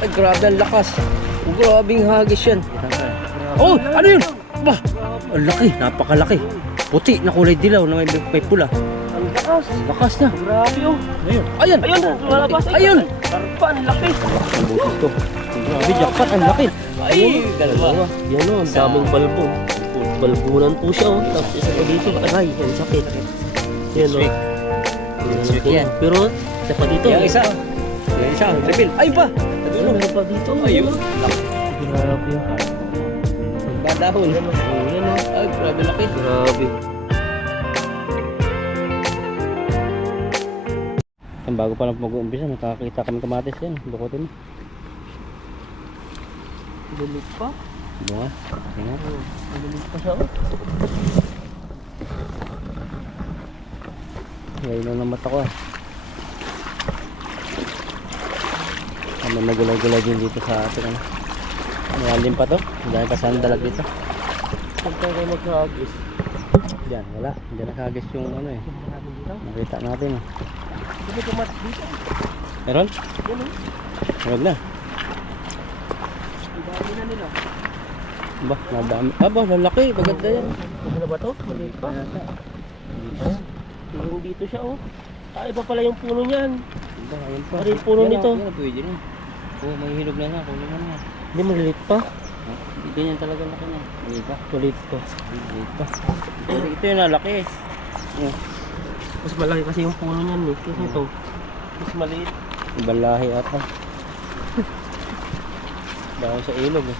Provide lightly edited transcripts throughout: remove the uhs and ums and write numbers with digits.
Ay, grabe ang lakas. Grabing hagis yan. Oh, ano yun? Bah, ang laki, napakalaki. Puti na kulay dilaw na may pula. Ang lakas. Lakas na. Grabe oh. Ayun. Ayan. Ayun na, lumalabas. Ayun. Karpa, ang laki. Ang busis to. Grabe, jackpot, ang laki. Ay, dalawa. Yan o, ang daming balbo. Balbunan po siya oh. Tapos isa pa dito, aray, ang sakit. Yan o. Sweet yan. Pero, isa pa dito. Yung isa. Yung isa, reveal. Ay pa. Ano pa dito? Ayun. Grabe. Badahon. Yan o. Ay, grabe laki. Grabe. Bago pa lang mag-uumpisa, nakakita kami kamatis yan. Bukutin mo. Lilit pa. Bunga. Tingnan. Lilit pa siya oh. Ngayon lang ng mata ko ah. May nagulay-gulay din dito sa atin ano. Malalim pa to. Dahil pa saan dalag dito. Pagka kayo maghagis. Diyan, wala. Diyan nakagis yung ano eh. Nakita natin eh. Hindi ko mat dito. Meron? Yan oh. Meron na. Ang dami na nila. Ba, madami. Aba, lalaki. Maganda yan. Ano na ba to? Maliit pa. Yung dito siya oh. Ah, iba pala yung puno niyan. Diba, ayun pa. Ano yung puno Yan, nito? Yan, pwede na. Oo, may hilog na na. Kunin mo na. Hindi maliit pa. Ganyan talaga laki na. Maliit pa. Maliit pa. Maliit pa. Ito yung nalaki eh. Oh. Mas malaki kasi yung puno niyan eh. Kasi ito, mas maliit. Balahi ata. Dahil sa ilog eh.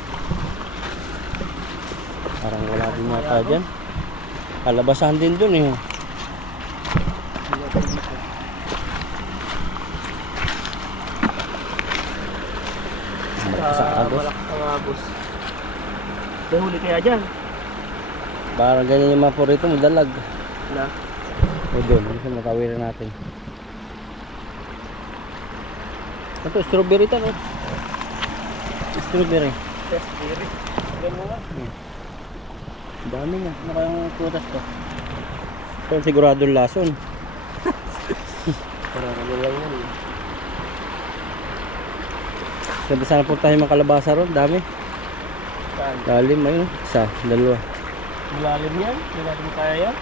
Parang wala din yata dyan. Kalabasan din dun eh. Sa agos. Malakas ang agos. May huli kaya dyan? Parang ganyan yung mga rito, madalag. Na? O doon, gusto matawiran natin. Ito, strawberry ito no? Strawberry. Strawberry. Ganyan mo nga. Dami nga. Ano kayang prutas to? Ito sigurado lason. Parang ano lang yan eh. Sabi sana po tayo mga kalabasa ron. Dami. Saan? Lalim ayun. Isa, dalawa. Malalim yan? Malalim kaya yan?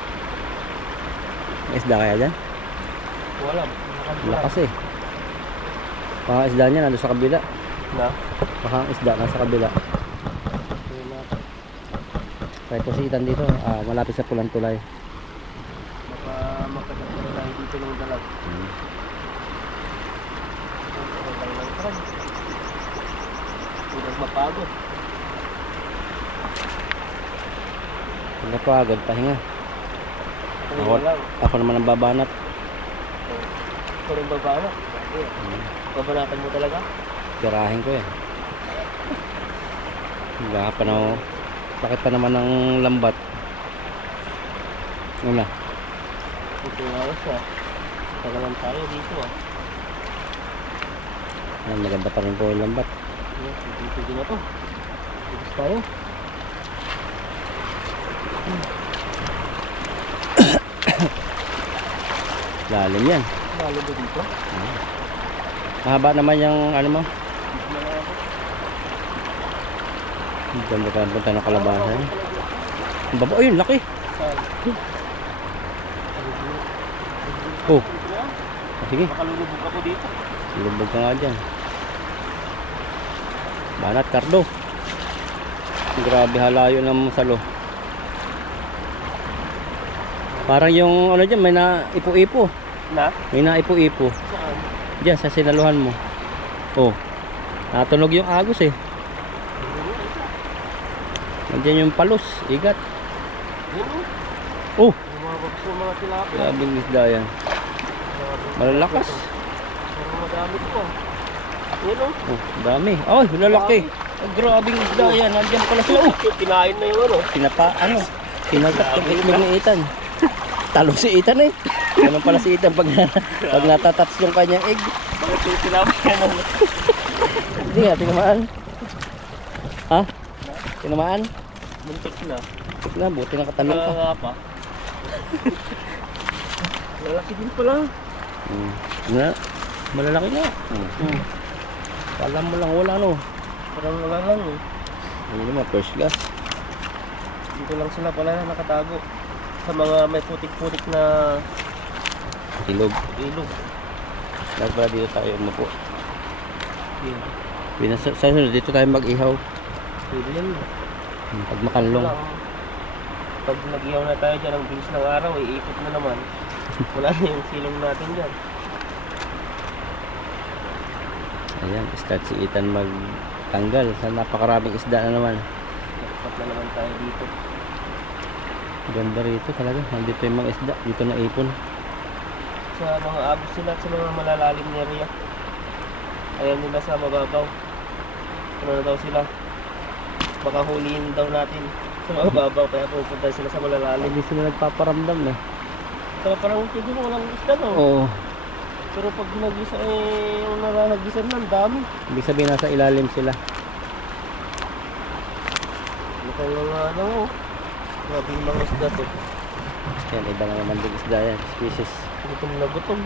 May isda kaya dyan? Wala. Lakas eh. Baka isda niya nandun sa kabila. Na? Baka ang isda nasa kabila. Kahit kusitan dito, malapit sa pulang tulay. Baka makaganda tayo dito ng dalag. Huwag mapagod. Kung napagod, pahinga. Ako lang. Ako naman ang babanat. Ako rin babana. Babanatan mo talaga? Tirahin ko yan. Baka pa na bakit pa naman ng lambat. Una. Ito nga siya. Tagalan tayo dito ah. Maganda pa rin po yung lambat. Dito din na to. Dito tayo. Lalim yan. Lalo ba dito? Mahaba naman yung ano mo. Dito na lang ako. Ganda ka punta ng kalabasa yan. Ang baba, ayun, laki. Oh. Sige, Makalulubog ako dito. lubog ka nga dyan. Banat, kardo. Grabe halayo ng salo. Parang yung ano dyan, may naipo-ipo. Na? May naipo-ipo. Saan? Diyan, sa sinaluhan mo. Oh. Natunog yung agos eh. Nandiyan yung palos, igat. Yun Oh, Lumabag sa mga tilapia. grabing isda yan. Malalakas. Pero madami ko. Yun oh. Oh, dami. Ay, lalaki. Oh, grabing isda yan. Nandiyan pala sila. Oh, Kinain na yung ano. pinapa, ano, pinagat yung itlog ni Ethan. Talo si Ethan eh. Ganun pala si Ethan pag natatats yung kanyang egg. Bakit yung tilapia na? Hindi nga, tinamaan. Ha? Tinamaan? Muntik na. Na, buti nakatalong ka. Nga pa. Lalaki din pala. Na, malalaki na. Alam mo lang wala no. Parang wala lang eh. Ano naman, first gas. Dito lang sila pala nakatago. Sa mga may putik-putik na Ilog. ilog. Lahat pala dito tayo umupo. Yun. Sa sunod, dito tayo mag-ihaw. Pwede yan. Pag makanlong. Lang. Pag nag-ihaw na tayo dyan, ang bilis ng araw, iikot na naman. Wala na yung silong natin dyan. Ayan, start si Ethan magtanggal sa napakaraming isda na naman. Dapat na naman tayo dito. Ganda rito talaga. Nandito yung mga isda. Dito na ipon. Sa mga agos sila at sa mga malalalim na area. Ayaw nila sa mababaw. Ano na daw sila? Baka huliin daw natin sa mababaw, kaya pupunta sila sa malalalim. Hindi sila nagpaparamdam na. So parang pwede mo walang isda no? Oo. Pero pag ginagisa yung nalalagisan na, ang dami. Ibig sabihin nasa ilalim sila. Mukhang mga ano, grabe yung mga isda to. Yan, iba na naman din isda yan. Species. Gutom na gutom.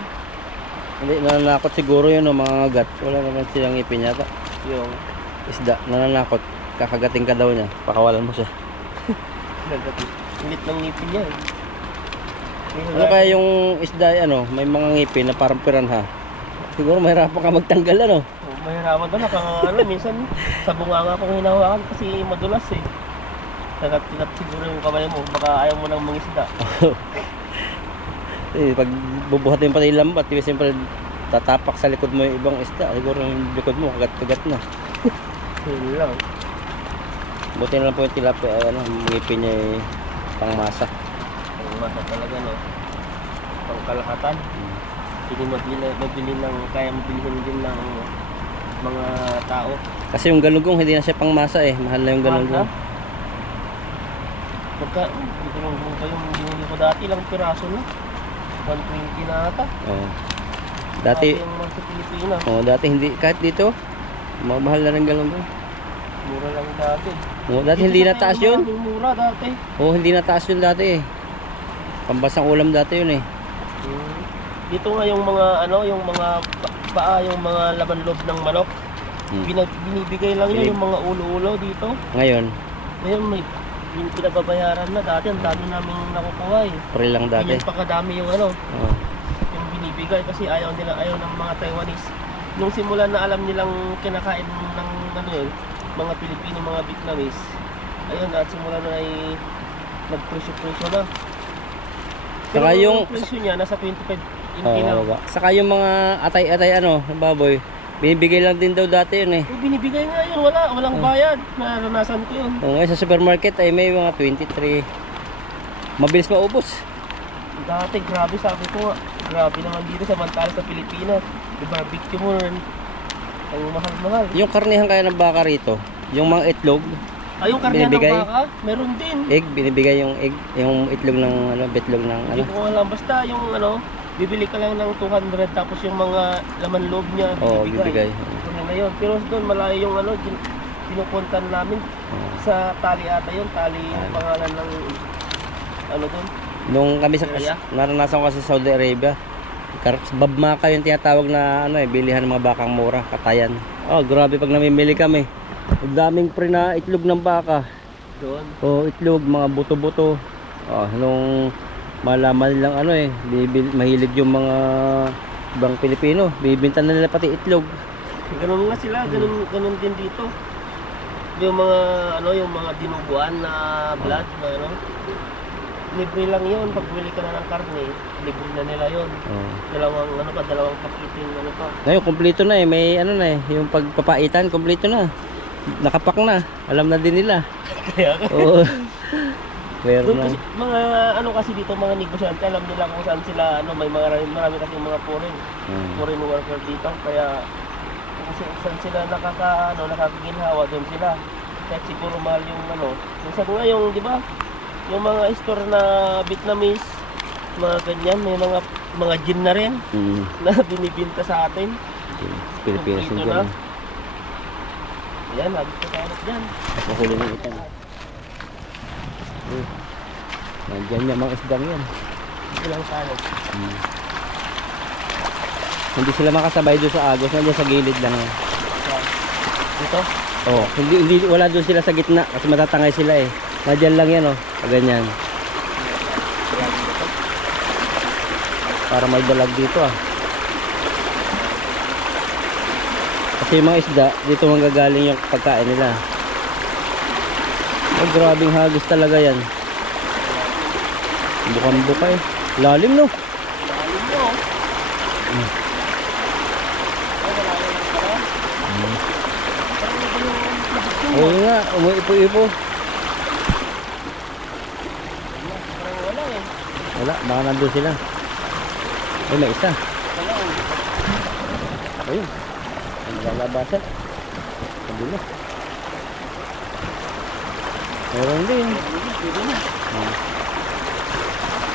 Hindi, nananakot siguro yun o mga gat. Wala naman silang ipin yata. Yung Isda, nananakot. Kakagating ka daw niya. Pakawalan mo siya. nagati. Ulit ng ngipin niya eh. Ano kaya yung isda, ano, may mga ngipin na parang piranha. Siguro mahirapan ka magtanggal, ano? Oh, mahirapan doon. Ano, minsan sa bunganga kong hinahawakan kasi madulas eh. Tinap siguro yung kamay mo. Baka ayaw mo nang mangisda. Pag bubuhatin pa yung lambat, siyempre tatapak sa likod mo yung ibang isda. Siguro yung likod mo, kagat-kagat na. Yun lang. Buti na lang po yung tilapia, ano, ngipin niya yung pangmasa. Ang masa talaga no. Pangkalahatan. Hindi mabili ng kaya mabilihin din ng mga tao. Kasi yung galunggong hindi na siya pangmasa eh. Mahal na yung galunggong. Pagka, ito yung buka yung binili ko dati lang piraso na. 120 na ata. Oo. Dati, yung mga sa Pilipinas. dati hindi, kahit dito, mahal na rin galunggong. Mura lang dati. Dati hindi Dito sa nataas tayo, yun. maraming mura dati. Hindi nataas yun dati eh. Pambasang ulam dati yun eh. Dito nga yung mga ano, yung mga paa, yung mga laman loob ng manok. Binibigay lang yun yung mga ulo-ulo dito. Ngayon, Ngayon may pinababayaran na. Dati ang dami namin nakukuha eh. pre lang dati. Ganyan pa kadami yung ano, Oo. yung binibigay kasi ayaw ng mga Taiwanese. Nung simulan na alam nilang kinakain ng ano yun, mga Pilipino, mga Vietnamese. Ayun, at simulan na ay nagpresyo-presyo na. Pero Saka yung presyo niya nasa 25 lang. Baba. Saka yung mga atay-atay ano, na baboy, binibigay lang din daw dati yun eh. Binibigay nga yun, walang bayad. Naranasan ko yun. Ngayon sa supermarket ay may mga 23. Mabilis maubos. Dati, grabe sabi ko nga. Grabe naman dito sa Mantala sa Pilipinas. I-barbecue mo rin. Ang mahal-mahal. Yung karnihan kaya ng baka rito, yung mga itlog, Yung karne ng binibigay? baka, meron din. egg, binibigay yung egg, yung itlog ng ano, betlog ng ano. Hindi ko alam. Basta yung ano, bibili ka lang ng 200 tapos yung mga laman loob niya Oo, bibigay. bibigay. Ano na yun. Pero doon malayo yung ano, pinupuntan namin sa tali ata yun. Tali yung pangalan ng ano doon. Nung kami Area? naranasan ko kasi sa Saudi Arabia, babmaka yung tinatawag na ano eh, bilihan ng mga bakang mura, katayan. Grabe pag namimili kami. Ang daming pre na itlog ng baka. Doon. Itlog, mga buto-buto. Nung malaman nilang ano eh, mahilig yung mga ibang Pilipino, bibinta na nila pati itlog. Ganun nga sila, ganun din dito. Yung mga ano, yung mga dinuguan na blood na ano. Libre lang 'yon pag bili ka na ng karne, libre na nila 'yon. Dalawang pakiting ano pa. Ngayon kompleto na eh, may ano na eh, yung pagpapaitan kompleto na. Nakapak na, alam na din nila. Kaya Oo. Meron na. kasi, mga ano kasi dito mga negosyante, alam nila kung saan sila ano, may marami kasi mga foreign worker dito, kaya kung saan sila nakakiginhawa doon sila. Kaya siguro mahal yung ano. Minsan nga yung, di ba? Yung mga store na Vietnamese, mga ganyan, may mga gin na rin na binibinta sa atin. Pilipinas Kompleto yung na. dyan. Ayan, lagi ko tayo dyan. Mahuli ng itan. Nandiyan yung mga isdang yan. Ito lang tayo. Hindi sila makasabay doon sa agos, nandiyan sa gilid lang yan. Dito? Oh, hindi wala doon sila sa gitna kasi matatangay sila eh. Nandiyan lang yan oh, ganyan. Para may dalag dito ah. Kasi yung mga isda, dito manggagaling yung pagkain nila. Oh, grabing hagis talaga yan. Bukang-buka eh. Lalim no? Lalim mo. Hmm. Oo nga, umuipo-ipo. Parang wala eh. Wala, baka nandun sila. Ay, may isa. Wala eh. Ayun. Ang lalabasan. Sabi mo. Meron din. Pwede na.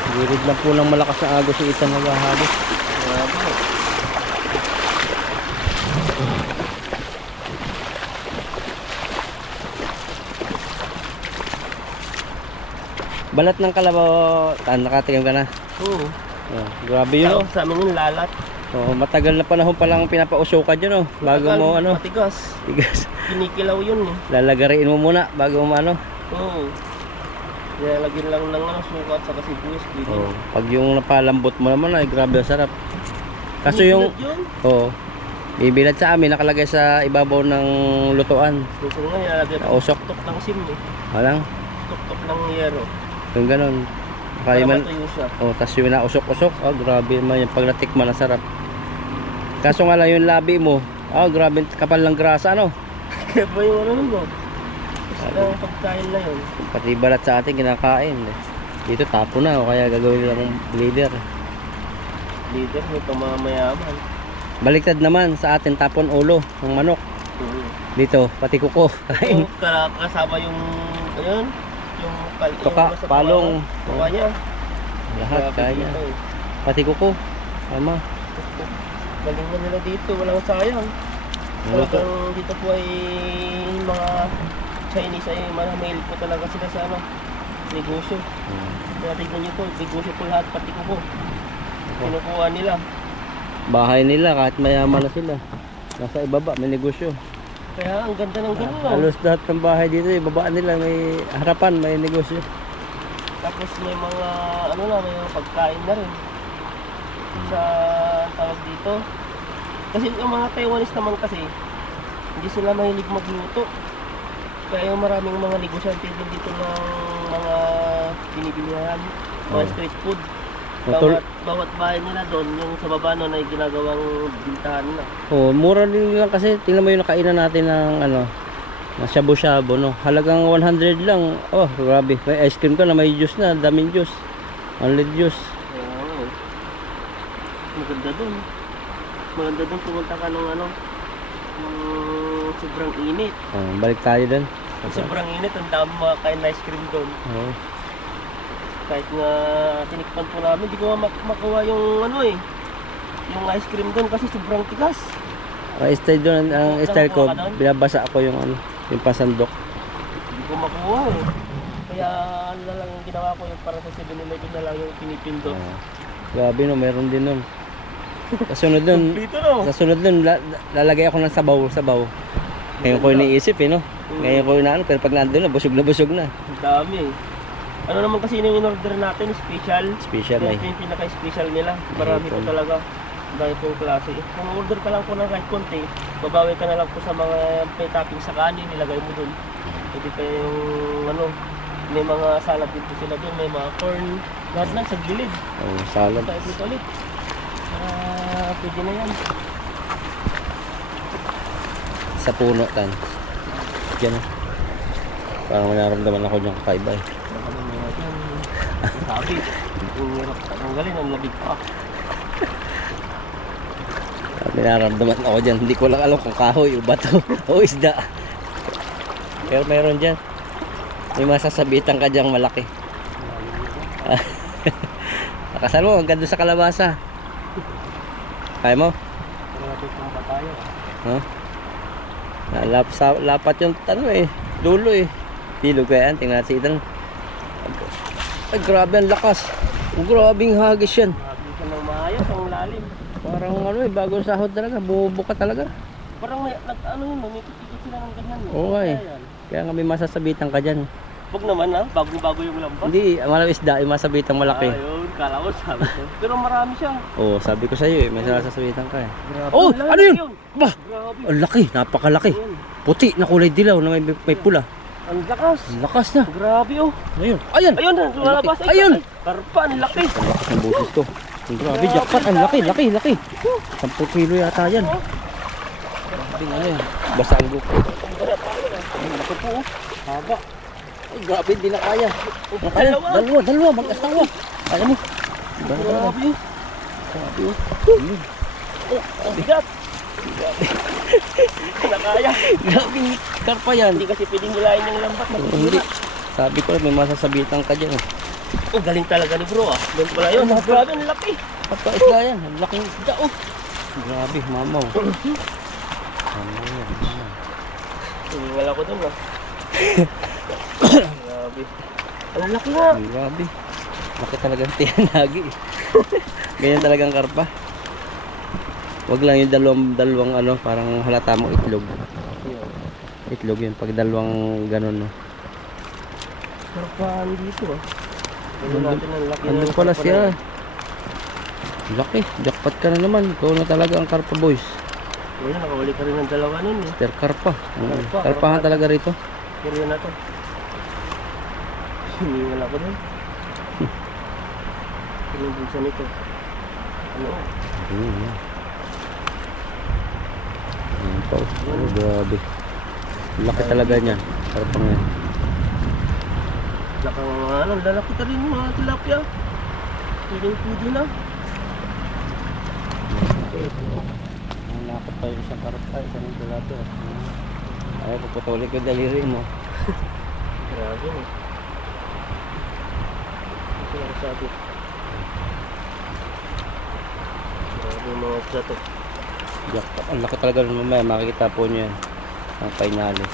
Girid lang po ng malakas na agos yung itang naghahabos. Grabe. Balat ng kalabaw, nakatikim ka na. Oo. Oh, grabe yun oh. Sa amin yung lalat. Oh, matagal na panahon pa lang pinapausukan yun oh. Bago Matagal, mo ano, matigas. tigas. Kinikilaw yun eh. Lalagariin mo muna bago mo ano. Oo. Nilalagyan lang ng sukat sa sibuyas. Pwede. Oh, pag yung napalambot mo naman ay grabe ang sarap. Kaso yung oh, bibilad sa amin nakalagay sa ibabaw ng lutuan. Gusto nga nilalagyan Nausok. tok ng sim eh. Walang Tok ng yero. yung ganun. Para Kaya man, matuyo siya. oh, tas yung nausok-usok, oh, grabe man yung pag natikman ang sarap. Kaso nga lang yung labi mo, oh, grabe kapal ng grasa ano. Kaya ba yung ano mo? Basta ang pagkain na yun. Pati balat sa atin kinakain. Dito tapo na, o kaya gagawin nila ng leader. Leader nito mga mayaman. Baliktad naman sa atin tapon ulo ng manok. Dito pati kuko. Kain. So, kasama yung ayun, yung Tuka, palong. Tuka niya. Lahat Grabe kaya. dito eh. Pati kuko. Tama. Galing na nila dito, walang sayang. Ano to? Talagang dito po ay mga Chinese ay mahilig po talaga sila sa ano, negosyo. Kaya tignan nyo po, negosyo po lahat, pati ko po. Kinukuha nila. Bahay nila kahit mayaman na sila. Nasa ibaba may negosyo. Kaya ang ganda ng gano'n. No? Halos lahat ng bahay dito, ibaba nila may harapan, may negosyo. Tapos may mga ano na, may mga pagkain na rin. Sa tawag dito. Kasi yung mga Taiwanese naman kasi, hindi sila mahilig magluto. Kaya yung maraming mga negosyante din dito ng mga binibilihan, mga street food. Bawat bahay nila doon, yung sa baba nun ay ginagawang bintahan na. Oh, mura din lang kasi tingnan mo yung nakainan natin ng ano, na shabu-shabu no. Halagang 100 lang. Oh, grabe. May ice cream ka na may juice na, daming juice. Only juice. Oo. Maganda doon. Maganda doon pumunta ka ng ano, ng sobrang init. Oh, balik tayo doon. Sobrang init, ang dami mga kain ice cream doon. Oh. Kahit nga tinikpan po namin, hindi ko makuha yung ano eh, yung ice cream doon kasi sobrang tigas. Ang style doon, ang style ko, Nakuha ka doon? binabasa ako yung ano, yung pasandok. Hindi ko makuha eh. Kaya ano na lang yung ginawa ko, yung para sa 7-Eleven na lang yung pinipindot. Oh. Grabe no, meron din nun. Sa sunod nun, Dito no? sa sunod nun, lalagay ako ng sabaw. Ngayon ko iniisip eh no. Ngayon ko inaano, pero pag nandun na, busog na. Ang dami eh. Ano naman kasi yung in-order natin, special. Special Yan ay. po yung pinaka-special nila. Marami po talaga. Dahil pong klase. Kung order ka lang po ng kahit konti, babawi ka na lang po sa mga may topping sa kanin, nilagay mo dun. Pwede pa yung ano, may mga salad din po sila dun, may mga corn. Lahat na, sa gilid. Oh, salad. Tayo dito ulit. Para pwede na yan. Sa puno tan. Diyan oh. Parang naramdaman ako dyan kakaiba eh. Baka may mga dyan. Sabi, yung hirap tanggalin, ang labig pa. May nararamdaman ako dyan. Hindi ko lang alam kung kahoy o bato o isda. Pero meron dyan. May masasabitan ka dyang malaki. Nakasal mo, ang ganda sa kalabasa. Kaya mo? Malapit pang pa tayo. Huh? Lapat yung tanong eh. Dulo eh. Tilog kaya yan. Tingnan natin ito. Ay, grabe ang lakas. Grabing hagis yan. Grabe ka ng maayos, ang lalim. Parang ano eh, bagong sahod talaga. Bumubuka talaga. Parang may, ano yun, may ikot sila ng ganyan. Oo nga eh. Kaya yan. Kaya nga may masasabitan ka dyan. Wag naman ha, bago-bago yung lambat. Hindi, maraming isda, yung masabitang malaki. Ayun, kala ko sabi ko. Pero marami siya. Oo, sabi ko sa'yo eh, may masasabitan ka eh. Grabe. Oh, Wala, ano yun? laki Bah! Grabe. Ang laki, napakalaki. Ayun. Puti na kulay dilaw na may pula. Ang lakas. Ang lakas na. Grabe oh. Ayun, ayan! Ayun, lumalabas. laki. Ayun! Karpa, ang laki. Ang lakas ng busis to. Ang grabe, jackpot, ang laki. 10 kilo yata yan. Grabe ano yan, basa ang buko. Ang laki po oh, haba. Ay, grabe, hindi na kaya. Ang kaya, dalawa, mag-asawa. Kaya mo. Grabe. Grabe oh. Ayun. Oh, ang bigat. Hindi ko na kaya. Grabe, karpa yan. Hindi kasi pwedeng hilahin yung lambat. Hindi. Sabi ko may masasabitan ka dyan. Oh, galing talaga ni bro ah. Doon pala yun. Grabe, ang laki. Karpa isda yan. Ang laking isda oh. Grabe, mamaw. Mamaw yan. Wala ko doon ah. Grabe. Ang laki nga. Grabe. Laki talagang tiyanagi. Ganyan talagang karpa. Wag lang yung dalawang ano, parang halata mo itlog. Itlog yun, pag dalawang ganun no. Karpaan dito ah. Tignan natin ang laki. Ano pala siya? Laki, jackpot ka na naman. Ikaw na talaga ang karpa boys. Wala, nakawali ka rin ng dalawa nun eh. Mr. Karpa. Karpahan talaga rito. Kaya na to. Hiningal ako dun. Yung bulsa nito. Ano? Ayun. Ayun pa. Oh, grabe. Laki talaga niyan. Karpang yan. Lakang ano, lalaki ka rin mga tilapia. Pwede na. Ang lakot pa yung isang karpa, isang tilapia. Ay, puputulik yung daliri mo. Grabe eh. Ito ang sabi. Grabe yung mga plato. Jackpot. Ang laki talaga nun mamaya. Makikita po nyo yan. Ang finale.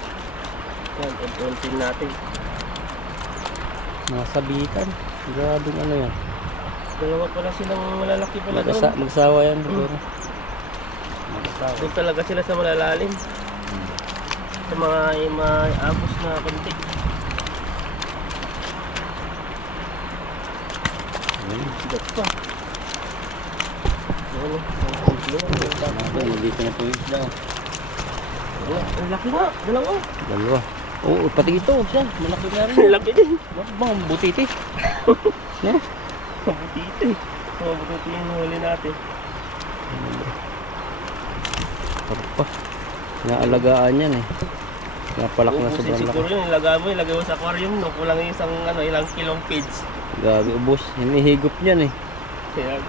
Yan, untin natin. Mga sabitan. Grabe ano yan. Dalawa pala silang malalaki pala doon. Magsawa yan. Siguro. Magsawa. Doon talaga sila sa malalalim. Sa mga agos na konti. Sigat pa. Ano? Dito na po yung isda. Ang laki nga. Dalawa. Oo, pati ito. Siya. Malaki na rin. Ang laki din. Bang butiti. No? Mabutiti. Mabutiti yung huli natin. Karpa. Naalagaan yan eh. Napalak na sobrang Siguro laki. yun, ilagay mo sa aquarium, no? Kulang yung isang, ilang kilong cage. Grabe, ubos. Hinihigop niyan eh. Kaya,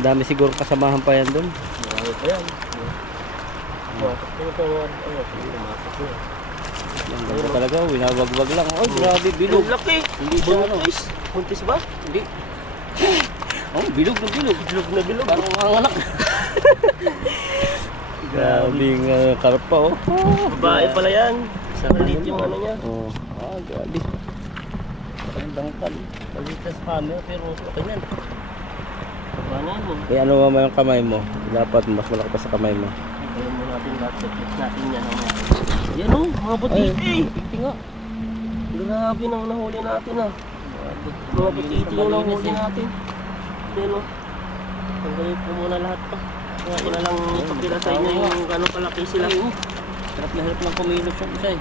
Dami siguro kasamahan pa yan doon. marami pa yan. Pumasok na. Yan ganda talaga. Oh, winawagwag lang. Oh, grabe, bilog. Ang laki! Hindi siya ano. Buntis! Buntis ba? Hindi. Oh, bilog na bilog. Bilog na bilog. Parang ang anak. Grabing karpa oh. Babae pala yan. Maliit yung ano niya. Oh, grabe. Ang dangkal. Palitas camera pero okay yan. Paano yan? Eh ano mama yung kamay mo? Dapat mas malaki pa sa kamay mo. Itayin mo natin lahat sa clips natin yan. Yan o, mga butiti. Iti nga. Grabe nang nahuli natin ah. Mga butiti yung nahuli natin. Yan o. Tanggalin ko muna lahat pa. Kaya ko na lang ipagkira sa inyo yung gano'ng kalaki sila. Sarap na hirap lang kumilos yung isa eh.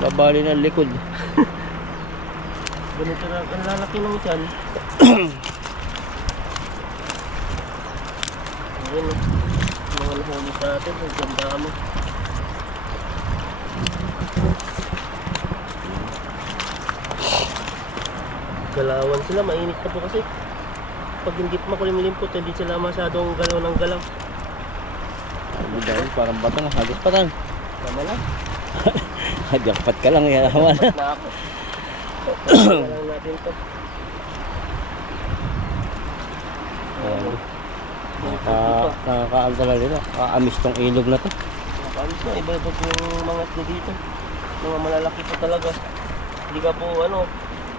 Babali ng likod. Ganito na ang lalaki ng tiyan. Ayun o. Mga nahuli sa atin. Ang ganda mo. Galawan sila. Mainit pa po kasi. Pag hindi pa makulimilimpot, hindi sila masyadong galaw ng galaw. Ano dahil parang bato na. Hagis pa tan. Tama na. Jackpot ka lang yan. Hawa na. Na ako. Tama lang natin to. Nakakaano talaga dito. Kaamis tong ilog na to. Nakaalis na. Iba-iba po yung mga isda dito. Mga malalaki po talaga. Hindi ka po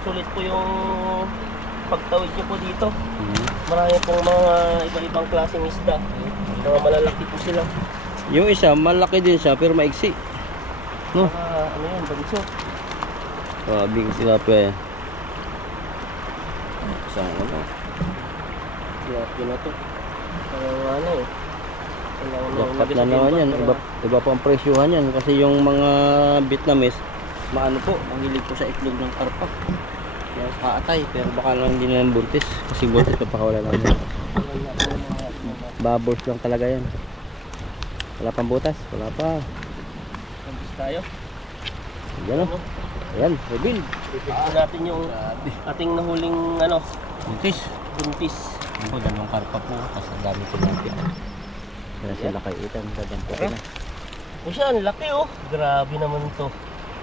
sulit po yung pagtawid nyo po dito. Marami pong mga iba-ibang klaseng isda. Mga malalaki po sila. Yung isa, malaki din siya pero maiksi. No? Ano yan, banso. Grabing tilapia yan. Isang ano. Tilapia na to. Parang ano eh. Dapat na naman yan. Iba pa ang presyuhan yan. Kasi yung mga Vietnamese, maano po, mahilig po sa itlog ng karpa. Kaya kaatay. Pero baka lang hindi na yung buntis. Kasi buntis papakawala lang yan. Babors lang talaga yan. Wala pang butas. Wala pa. Buntis tayo. Yan o. Ayan, reveal. Ito natin yung ating nahuling ano, Buntis. buntis. Ako, dalawang karpa po. Kasi ang dami tilapia. Kaya sila kay Ethan. Dadampo ko na. O siya, ang laki oh. Grabe naman to.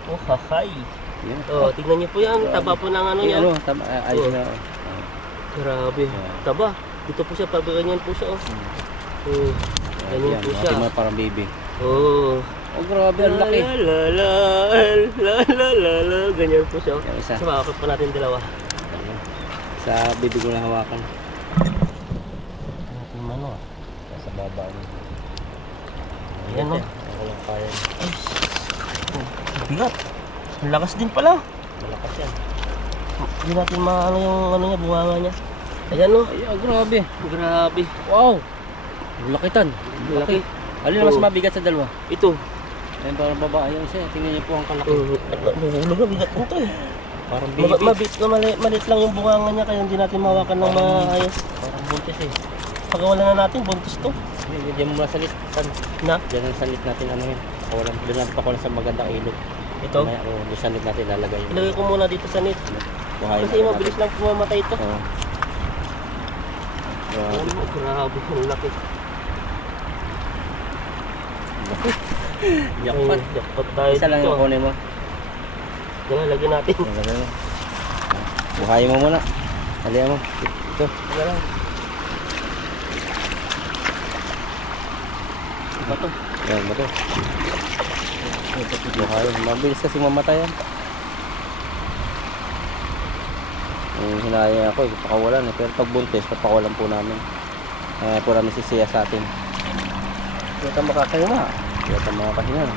Oh, kakay. Yan. Oh, tignan niyo po yan. Taba po ng ano yan. Ano, tama. Ay, Oh. na. Grabe. Taba. Dito po siya, ganyan po siya oh. Oh, ganyan po siya. Mga parang baby. Oh. Oh, grabe, ang laki. La la la la la la. Ganyan po siya. Yung isa. Sumakot pa natin dalawa. Sa bibig ko na hawakan. Ano ano ah. Sa baba niya. Ayan oh. Ako lang kaya. Ay, bigat. Ang lakas din pala. Malakas yan. Hindi natin maano yung ano niya, bunganga niya. Ayan oh. Ay, oh, grabe. Grabe. Wow. Lakitan. Laki. Alin na mas mabigat sa dalawa? Ito. Ayun, parang babae yung isa. Tingnan niyo po ang kalaki. Mahulog na, bigat nito eh. Parang baby. Maliit lang yung bunganga niya kaya hindi natin mahawakan ng maayos. Parang buntis eh. Pagkawala na natin, buntis to. Diyan mo masalit. Na? Diyan ang salit natin ano yun. Kawalan. Doon natin pakulan sa magandang ilog. Ito? Doon salit natin lalagay yun. Ilagay ko muna dito sa net. Buhayin Kasi mabilis lang pumamatay ito. Oo. Grabe, ang laki. Yakpat. Jackpot tayo Isa lang yung dito. kunin mo. Yan, lagyan natin. Lalagay mo. Buhayin mo muna. Alihan mo. Ito. Wala lang. Iba to. Yan ba ito? Buhayin. Mabilis kasi mamatay yan. Hinayang ako, pakawalan eh. Pero pag buntis, papakawalan po namin. Po namin sisiya sa atin. Hindi ka makakayo na. Kaya ito mga kahingan.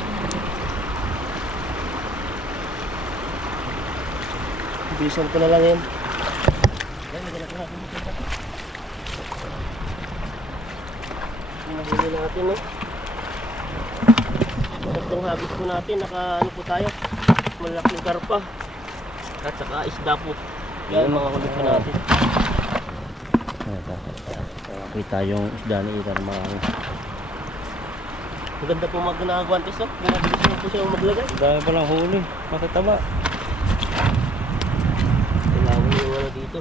Bilisan ko na lang yan. Pinahuli natin, no? Itong habis po natin, ano po tayo? Malaking karpa. At saka isda po. Yan mga huli po natin. Kita yung isda ni Ethan mga ano. Maganda po mag-nagwantes, no? Mabilis mo po siya maglagay. Dami palang huli. Makitaba. Kailangan yung wala dito.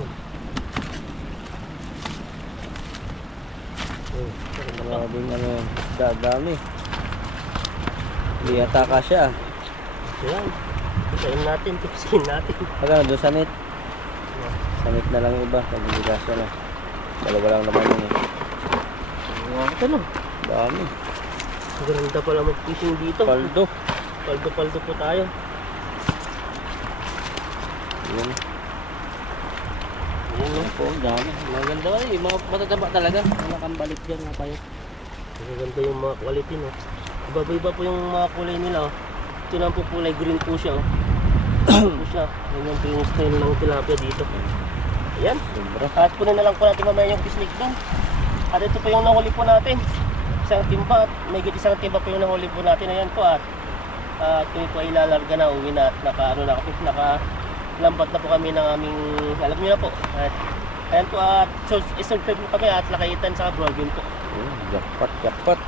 Maraming ano, dami. Hindi ataka siya. Yan. Pisain natin, tipsin natin. Pagkano doon sa net? Sa net na lang yung iba. Pag-ibigas na lang. Dalawa lang naman yun eh. Ito no. Dami. Ganda pala mag-fishing dito. Paldo. Paldo po tayo. Yun. Ayan no. Po, dami. Maganda ba eh. Mga matataba talaga. Mga kambalik dyan. Mga payot. Maganda yung mga quality no. Iba-iba po yung mga kulay nila oh. Ito lang po kulay green po siya oh. Green po siya. Ganyan po yung style ng tilapia dito. Ayan. Sobra. At punin na lang po natin mamaya yung pisnik doon. At ito po yung nahuli po natin. Isang timba at may isang timba po yung nahuli po natin. Ayan po at kami po ay lalarga na, uwi na at nakalambat na po kami ng aming, alam niyo na po. At ayan po at so, isulpid po kami at nakaitan sa Broadway po. Jackpot.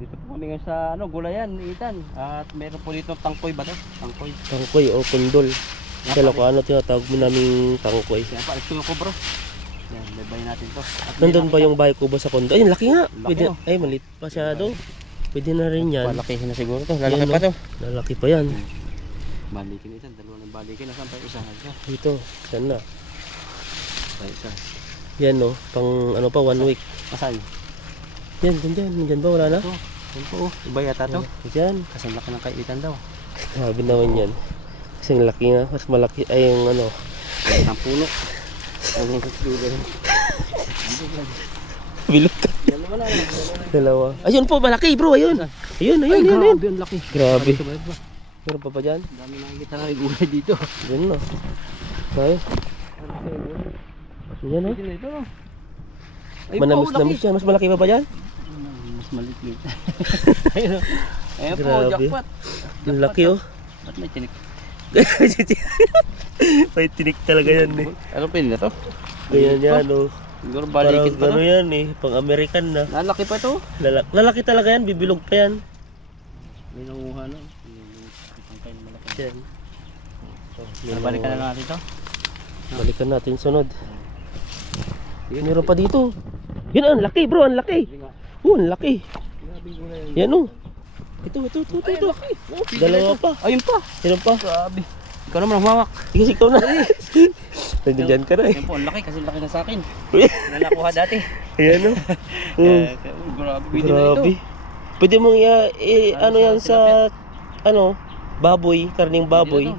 Dito po kami ngayon sa ano, gulayan, Ethan. At meron po dito tangkoy ba to? Tangkoy. Tangkoy o kundol. Kaya ko ano tinatawag mo naming tangkoy. Kaya pa, ito ko bro. Yan, baybay natin to. At Nandun pa yung bahay kubo sa kondo. Ay, laki nga. Laki, Pwede, oh. ay, maliit pa siya doon. Pwede na rin yan. palakihin na siguro to. Lalaki Yan, pa to. Lalaki pa yan. Balikin Ethan, dalawa ng balikin. Nasaan pa yung isa? Dito, saan na? Pa isa. Yan no, pang ano pa, 1 week. Asan? Yan, dyan ba? Wala na? Ito. Yan po oh. Iba yata to. Yan. Kasi ang laki ng kay Ethan daw. Grabe naman yan. Kasi ang laki nga. Mas malaki ay yung ano. Ang puno. Ang dulo. Bilog ka. Dalawa. Ayun po, malaki bro, ayun. Ayun. Grabe, ang laki. Grabe. Meron pa dyan? Dami nakikita na gulay dito. Ayun no. Tayo. Ayan o. Manamis-namis yan. Mas malaki pa dyan? Mas maliit. Ayun o. Ayun po, Grabe. jackpot. Ang laki oh. Ba't may tinik? May tinik talaga yan eh. Ano pin na to? Ganyan yan oh. Siguro Parang balikin pa to. gano'n yan eh. Pang American na. Lalaki pa ito. Lalaki talaga yan. Bibilog pa yan. May nanguha na. Yan. Balikan na natin ito. Balikan natin sunod. Meron pa dito. Yan ang laki bro. Ang laki. Oh, ang laki. Yan oh. Ito. Dalawa pa. Ayun pa. Meron pa. Grabe. Ikaw naman ang humawak. Kasi ikaw na. Nandiyan ka na eh. Ayun po, ang laki kasi laki na sa akin. Nalakuha dati. Ayan o. Grabe, pwede na ito. Grabe. Pwede mong ano yan sa ano, baboy, karning baboy.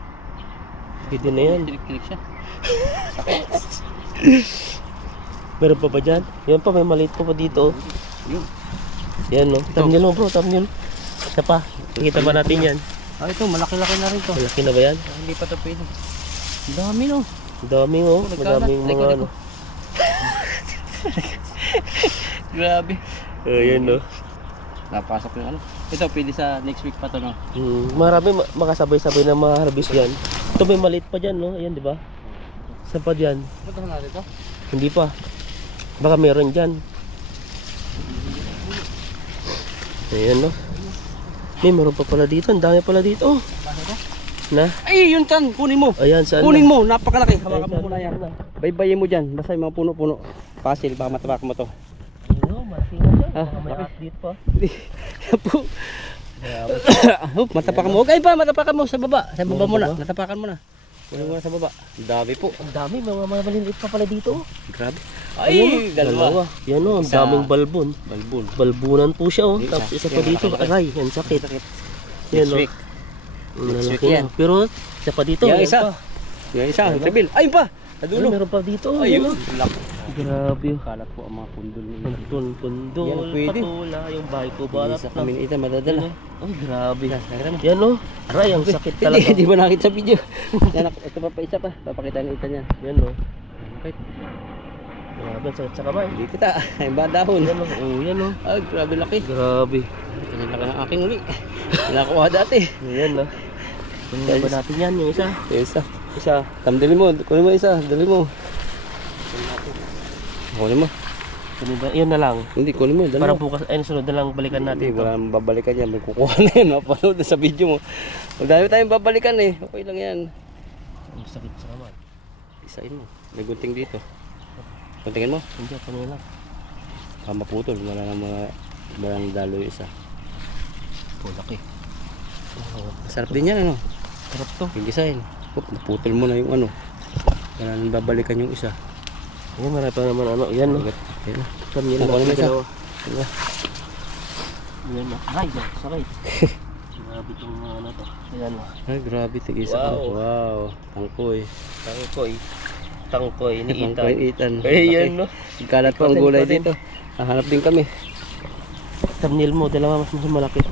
Pwede na yan. Tinik-tinik siya. Meron pa ba dyan? Yan pa, may maliit pa dito. Yun. Yan o. Thumbnail mo bro, thumbnail. Isa pa. Nakita ba natin yan? Ah, ito, malaki-laki na rin to. Malaki na ba yan? Hindi pa ito pwede. Ang dami no. Ang daming o. Madaming mga ano. Grabe. Ayan o. Napasok yung ano. Ito, pwede sa next week pa to no. Marami makasabay-sabay na ma-harvest yan. Ito may maliit pa dyan no. Ayan di ba? Saan pa dyan? Punta natin ito. Hindi pa. Baka meron dyan. Ayan no. May meron pa pala dito. Ang dami pala dito. Na? Ay, yun tan, kunin mo. Ayan, saan Kunin na? mo, napakalaki. Hawakan mo Saan muna yan. na? Baybayin mo dyan. Basta yung mga puno-puno. Pasil, baka matabak mo to. Ayun, malaki nga dyan. Ah, Baka may malaki. update pa. Po. Matapakan mo. Huwag ay pa, matapakan mo sa baba. Sa baba mo na. Natapakan mo na. Kunin mo na sa baba. Ang dami po. Ang dami, mga maliliit pa pala dito. Grabe. Ayun, dalawa. Yan o, ang Isa. daming balbon. Balbon. Balbunan po siya o. Isa. Tapos isa pa Yan, dito. malaki-laki. Aray, yan sakit. Yan Next o. week. Ang Next lalaki week yan. na. Pero isa pa dito. Yung yan isa. pa. Yung isa. Ayun. Sabil. Ayun pa. Ay, Nadulo. meron pa dito. Ayun. Ayun. Laki. Grabe. Kalat po ang mga pundol. Pundol, pundol, Yan, pwede. patula, yung bahay ko balat Isa na. kami ito madadala. Ay, grabe. Nakita mo. Yan o. Aray, ang sakit talaga. Hindi ba nakita sa video? Yan, ito pa isa pa. Papakita ni Ethan yan. Yan o. Okay. Grabe, ang sakit sa kamay. Hindi kita. Yung ba dahon? Yan o. Oh, yan o. Ay, grabe laki. Grabe. Yan laki ng aking uli. Nakuha dati. Yan o. Kunin ba natin yan, yung isa? Yung isa. Isa. Tamdali mo. Kunin mo isa. Dali mo. Kunin mo. Kunin ba? Yun na lang. Hindi, kunin mo. Dali Para mo. bukas, ay sunod na lang balikan Hindi, natin ito. wala nang babalikan yan. May kukuha na yan. Mapanood na sa video mo. Madami tayong babalikan eh. Okay lang yan. Ang sakit sa kamay. Isain mo. May gunting dito. Guntingin mo. Hindi, ako na lang. Maputol. Wala nang dalo yung isa. Oh, laki. Sarap din yan ano. Sarap to. Yung design. Naputol mo na yung ano. Wala nang babalikan yung isa. Ayan, marami pa naman ano. Yan o. Ayan. Kami Ako naman isa. Dalawa. Yan o. Aray, sakit. Grabe itong ano to. Ayan o. Ay, grabe. Tig-isa ka. Wow. Wow. Tangkoy. Tangkoy. Tangkoy ni Ethan. Tangkoy, Ethan. Eh, yan no. Kalat pa ang Ikaw gulay din. dito. Hahanap din kami. Thumbnail mo, dalawa mas malaki.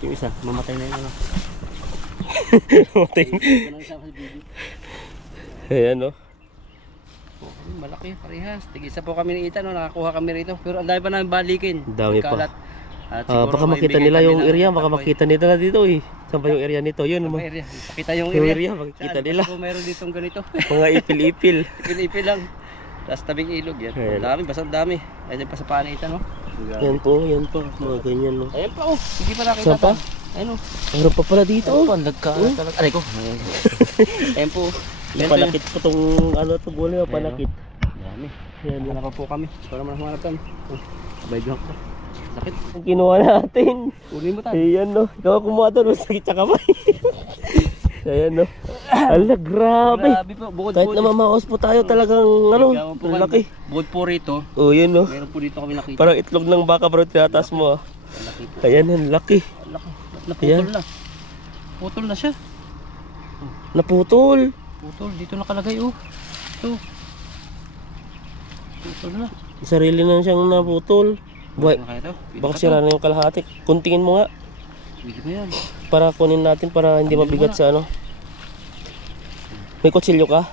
Yung isa, mamatay na yung ano. Mamatay. Ayan o. Malaki, parehas. Tig-isa po kami ni Ethan, no? Nakakuha kami rito. Pero ang dami pa namin balikin. Ang dami pa. Kalat. At siguro Baka may makita bigay nila kami yung ng area, baka tangkoy. makita nila dito eh. Saan ba yung area nito? Yun, Sa area. Pakita yung yung area. area, makikita Saan? nila. Kung mayroon ditong ganito. Mga ipil-ipil. Ipil-ipil lang. Tapos tabing ilog yan. Ayan. Ang dami, basta ang dami. Ayan pa sa paan ni Ethan, no? Yan po, mga ganyan no. Ayan pa, oh. Hindi pa nakita. Saan pa? Ayun, oh. Meron pa pala dito. Oh, Nagkalat talaga. Aray ko. Ayan po. panakit po tong ano to gulay, panakit. Dami. Yan Wala pa po kami. Para man humanap kami. Abay ko. Sakit. yung kinuha natin. Kunin mo tayo. Ayan no. Ikaw kumuha to, sakit sa kamay. Ayan no. Ala, grabe. Grabe po. Bukod Kahit po. na mamaos po tayo talagang ano, ang laki. Bukod po rito. Oh, yun no. Meron po dito kami nakita. Parang itlog ng baka bro, tinatas mo. Ah. Ang laki po. Ayan, ang laki. Ang laki. Naputol Ayan. na. Putol na siya. Naputol. Putol. Dito nakalagay, oh. Ito. Putol na. Sarili na siyang naputol. Buhay. Ano kaya to? Pwede Baka pa to. sira na yung kalahati. Kuntingin mo nga Pwede ba yan? para kunin natin para hindi mabigat sa ano. May kutsilyo ka?